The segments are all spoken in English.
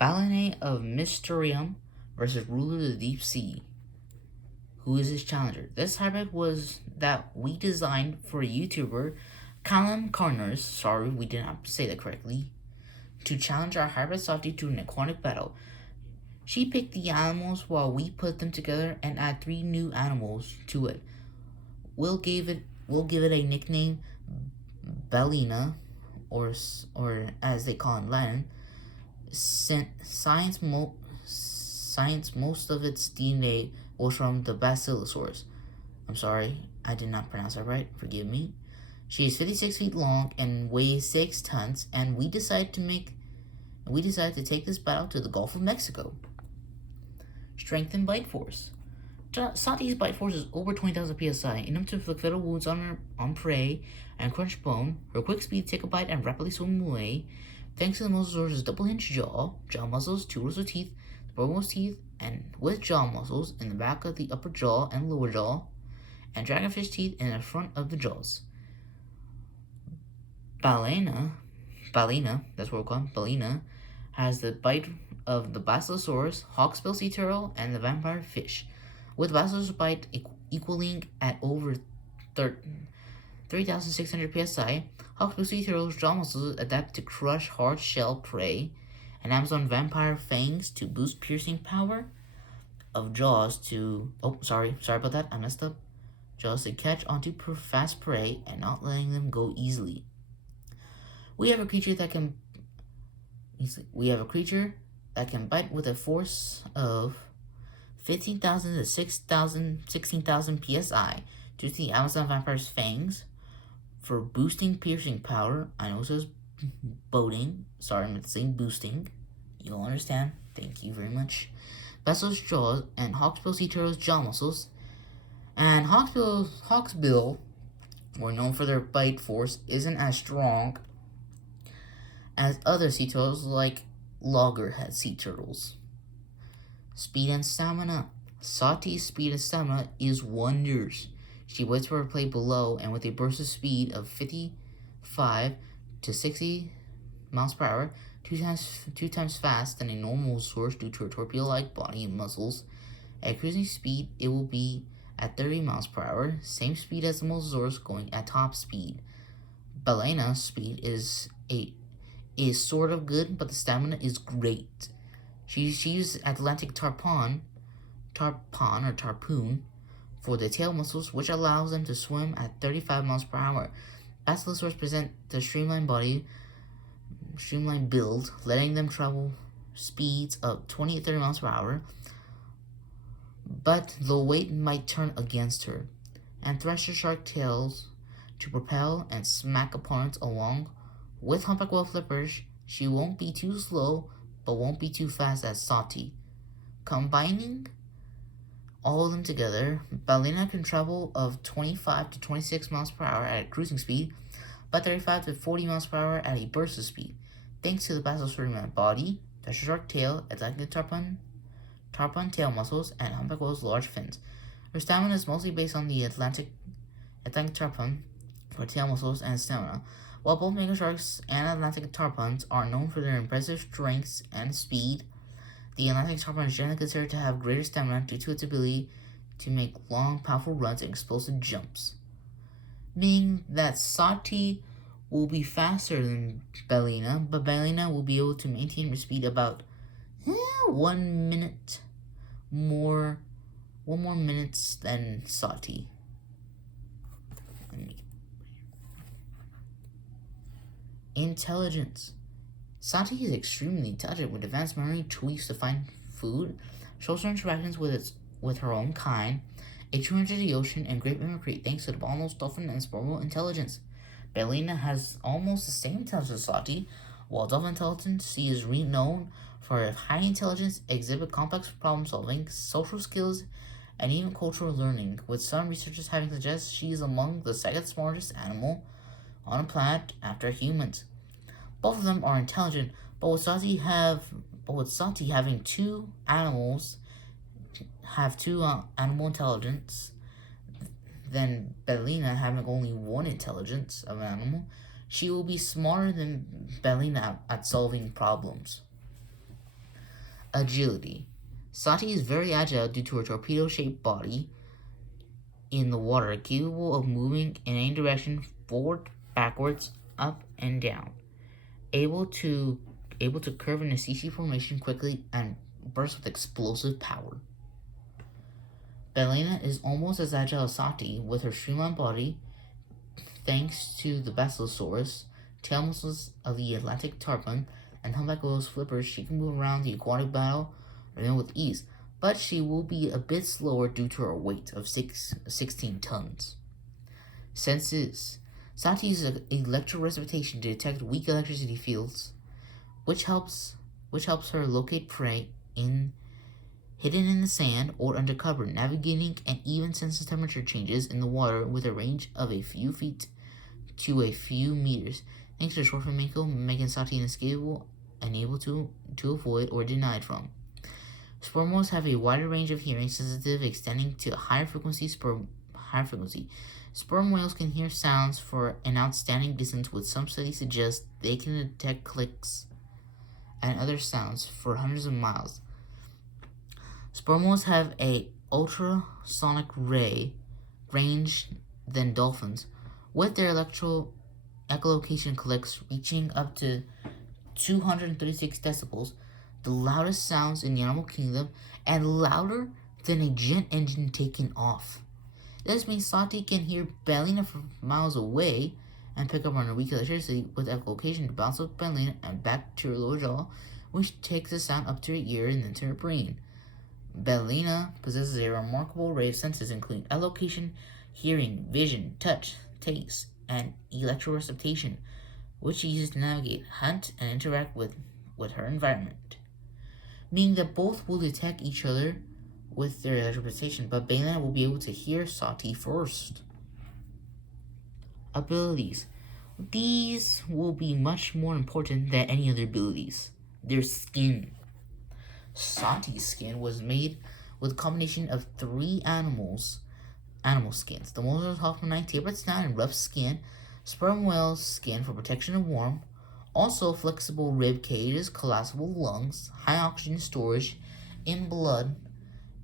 Balaena of Mysterium versus Ruler of the Deep Sea. Who is his challenger? This hybrid was that we designed for a YouTuber, Callum Connors, sorry we did not say that correctly, to challenge our hybrid Sati to an aquatic battle. She picked the animals while we put them together and add 3 new animals to it. We'll give it a nickname, Balaena, or as they call it in Latin. Science most of its DNA was from the Basilosaurus. I'm sorry, I did not pronounce that right. Forgive me. She is 56 feet long and weighs 6 tons, and we decided to take this battle to the Gulf of Mexico. Strength and bite force. Satis' bite force is over 20,000 psi, enough to inflict fatal wounds on prey and crunch bone. Her quick speed, take a bite, and rapidly swim away. Thanks to the Mosasaurus' double-hinged jaw muscles, 2 rows of teeth, the uppermost teeth, and with jaw muscles in the back of the upper jaw and lower jaw, and dragonfish teeth in the front of the jaws. Balaena, that's what we're calling Balaena, has the bite of the Basilosaurus, hawksbill sea turtle, and the vampire fish, with Basilosaurus bite equaling at over 3,600 psi. Hawksbill sea turtle's jaw muscles adapt to crush hard-shell prey, and Amazon vampire fangs to boost piercing power of jaws to... Oh, sorry about that, I messed up. Jaws to catch onto fast prey and not letting them go easily. We have a creature that can bite with a force of 15,000 to 16,000 psi due to the Amazon vampire's fangs. For boosting piercing power, I know it says boating. Sorry, I'm saying boosting. You'll understand. Thank you very much. Basilosaurus jaws and hawksbill sea turtle's jaw muscles. And hawksbill, were known for their bite force, isn't as strong as other sea turtles like loggerhead sea turtles. Speed and stamina. Sati's speed and stamina is wonders. She waits for her prey below, and with a burst of speed of 55 to 60 miles per hour, two times fast than a normal source due to her torpedo-like body and muscles. At cruising speed, it will be at 30 miles per hour, same speed as the Mosasaurus going at top speed. Balaena's speed is sort of good, but the stamina is great. She uses Atlantic tarpon for the tail muscles, which allows them to swim at 35 miles per hour. Basilosaurs present the streamlined build, letting them travel speeds of 20 to 30 miles per hour, but the weight might turn against her, and thresher shark tails to propel and smack opponents along. With humpback whale flippers, she won't be too slow, but won't be too fast as Sati. Combining all of them together, Balaena can travel of 25 to 26 miles per hour at a cruising speed, but 35 to 40 miles per hour at a burst of speed, thanks to the Basilosaurus body, thresher shark tail, Atlantic tarpon tail muscles, and humpback whale's large fins. Her stamina is mostly based on the Atlantic tarpon for tail muscles and stamina. While both mega sharks and Atlantic tarpons are known for their impressive strengths and speed, the Atlantic tarpon is generally considered to have greater stamina due to its ability to make long, powerful runs and explosive jumps. Meaning that Sati will be faster than Balaena, but Balaena will be able to maintain her speed about 1 minute more minutes than Sati. Intelligence. Sati is extremely intelligent with advanced memory, tools to find food, social interactions with her own kind, a true hunter of the ocean, and great memory thanks to the bottlenose dolphin and sporable intelligence. Balaena has almost the same intelligence as Sati, while dolphin intelligence is renowned for her high intelligence, exhibit complex problem solving, social skills, and even cultural learning, with some researchers having suggested she is among the second smartest animal on a planet after humans. Both of them are intelligent, but with Sati having two animal intelligence, then Balaena having only one intelligence of an animal, she will be smarter than Balaena at solving problems. Agility. Sati is very agile due to her torpedo-shaped body in the water, capable of moving in any direction, forward, backwards, up, and down. Able to curve in a CC formation quickly and burst with explosive power. Balaena is almost as agile as Sati with her streamlined body, thanks to the Basilosaurus, tail muscles of the Atlantic tarpon, and humpback whale's flippers. She can move around the aquatic battle with ease, but she will be a bit slower due to her weight of 16 tons. Senses. Sati uses electrorespiration to detect weak electricity fields, which helps her locate prey hidden in the sand or undercover, navigating and even senses temperature changes in the water with a range of a few feet to a few meters. Thanks to short flamenco, making Sati inescapable and able to avoid or denied from. Sperm whales have a wider range of hearing, sensitive, extending to higher frequency. Sperm whales can hear sounds for an outstanding distance, with some studies suggest they can detect clicks and other sounds for hundreds of miles. Sperm whales have a ultrasonic range than dolphins, with their echolocation clicks reaching up to 236 decibels, the loudest sounds in the animal kingdom, and louder than a jet engine taking off. This means Sati can hear Balaena from miles away and pick up on her weak electricity with echolocation to bounce up Balaena and back to her lower jaw, which takes the sound up to her ear and then to her brain. Balaena possesses a remarkable array of senses, including echolocation, hearing, vision, touch, taste, and electroreception, which she uses to navigate, hunt, and interact with her environment. Meaning that both will detect each other with their electroreception, but Balaena will be able to hear Sati first. Abilities. These will be much more important than any other abilities. Their skin. Sati's skin was made with a combination of 3 animal skins. The Moses hoffmanite tapered snout and rough skin, sperm whale's skin for protection and warmth, also flexible rib cages, collapsible lungs, high oxygen storage in blood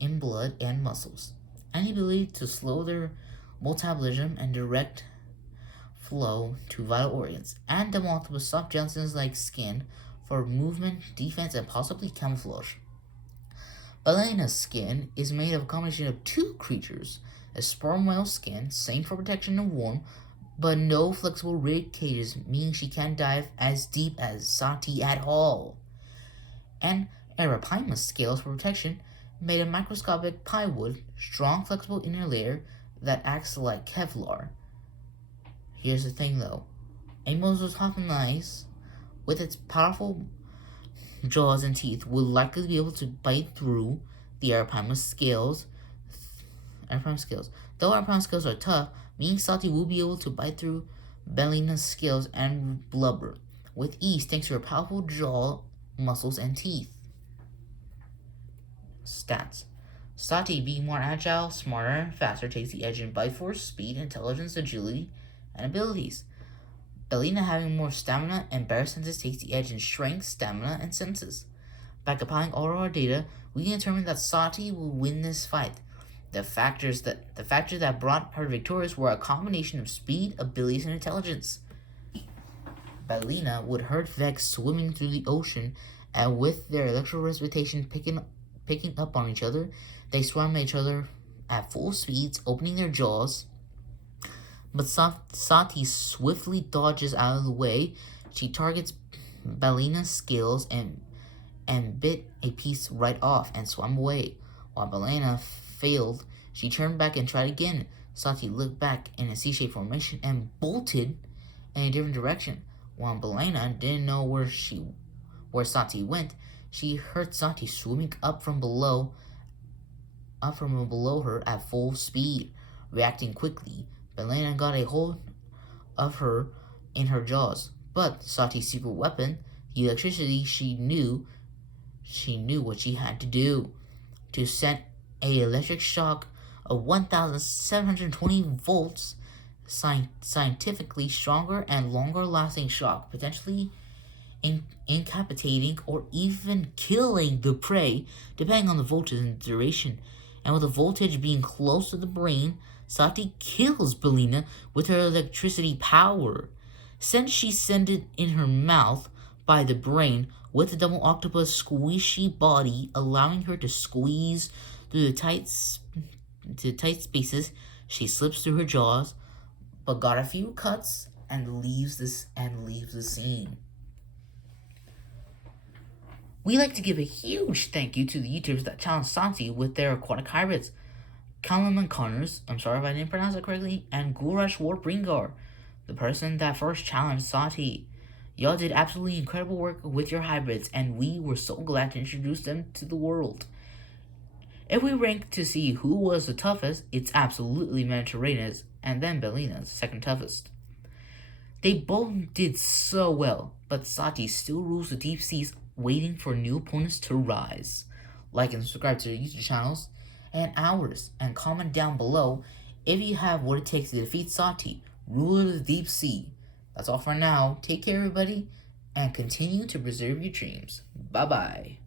and muscles, and the ability to slow their metabolism and direct flow to vital organs, and developed with soft gelatin-like skin for movement, defense, and possibly camouflage. Baleena's skin is made of a combination of 2 creatures: a sperm whale skin, same for protection and warmth, but no flexible rib cages, meaning she can't dive as deep as Sati at all, and Arapaima scales for protection, made of microscopic plywood, strong flexible inner layer that acts like Kevlar. Here's the thing though, a Moses hoffmanite with its powerful jaws and teeth would likely be able to bite through the Arapaima scales. Though Arapaima scales are tough, meaning Sati will be able to bite through Baleena's scales and blubber with ease thanks to her powerful jaw, muscles, and teeth. Stats. Sati, being more agile, smarter, and faster, takes the edge in bite force, speed, intelligence, agility, and abilities. Balaena, having more stamina and better senses, takes the edge in strength, stamina, and senses. By compiling all our data, we can determine that Sati will win this fight. The factors that brought her victorious were a combination of speed, abilities, and intelligence. Balaena would hurt Vex swimming through the ocean, and with their electrorespiration picking up on each other, they swam at each other at full speeds, opening their jaws. But Sati swiftly dodges out of the way. She targets Baleena's scales and bit a piece right off and swam away. While Balaena failed, she turned back and tried again. Sati looked back in a C-shaped formation and bolted in a different direction. While Balaena didn't know where Sati went, she heard Sati swimming up from below her at full speed. Reacting quickly, Balaena got a hold of her in her jaws, but Sati's secret weapon, the electricity, she knew what she had to do. To send a electric shock of 1,720 volts, scientifically stronger and longer lasting shock, potentially incapacitating, or even killing the prey, depending on the voltage and duration. And with the voltage being close to the brain, Sati kills Balaena with her electricity power. Since she sent it in her mouth by the brain, with the double octopus squishy body allowing her to squeeze through the tight spaces, she slips through her jaws, but got a few cuts and leaves the scene. We like to give a huge thank you to the YouTubers that challenged Santi with their aquatic hybrids. Callum Connors, I'm sorry if I didn't pronounce it correctly, and Gurash Warbringar, the person that first challenged Sati. Y'all did absolutely incredible work with your hybrids, and we were so glad to introduce them to the world. If we rank to see who was the toughest, it's absolutely Mediterranean's, and then Baleena's second toughest. They both did so well, but Sati still rules the deep seas, waiting for new opponents to rise. Like and subscribe to their YouTube channels and ours, and comment down below if you have what it takes to defeat Sati, ruler of the deep sea. That's all for now. Take care, everybody, and continue to preserve your dreams. Bye-bye.